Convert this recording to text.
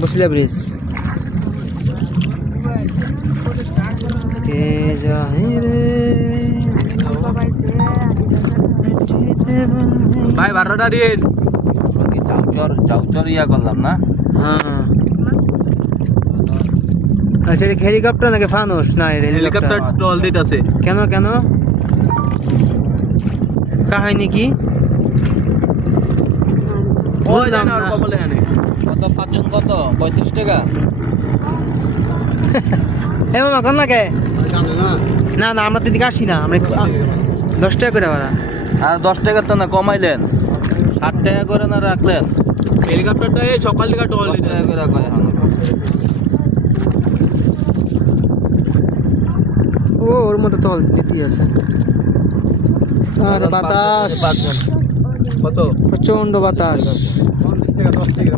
Basila bridge কে যাহে রে ভাই 12টা দিন যাউচর ইয়া করলাম না। হ্যাঁ আচ্ছা হেলিকপ্টার নাকি ফানুস না হেলিকপ্টার টল দিতেছে কেন কেন কাহিনী কি ওই জানো আর কবলে আনে কত পাঁচজন কত 35 টাকা এমন কোন লাগে না না আমরা তো দিকে আসি না আমরা 10 টাকা করে ভাড়া আর 10 টাকা তো না কমাইলেন 60 টাকা করে না রাখলেন হেলিকপ্টারটা এই সকাল থেকে টল দিতে টাকা করে রাখা এখন ও ওর মধ্যে তো দিতেই আছে আর বাতাস কত প্রচন্ড বাতাস 10 টাকা 10 টাকা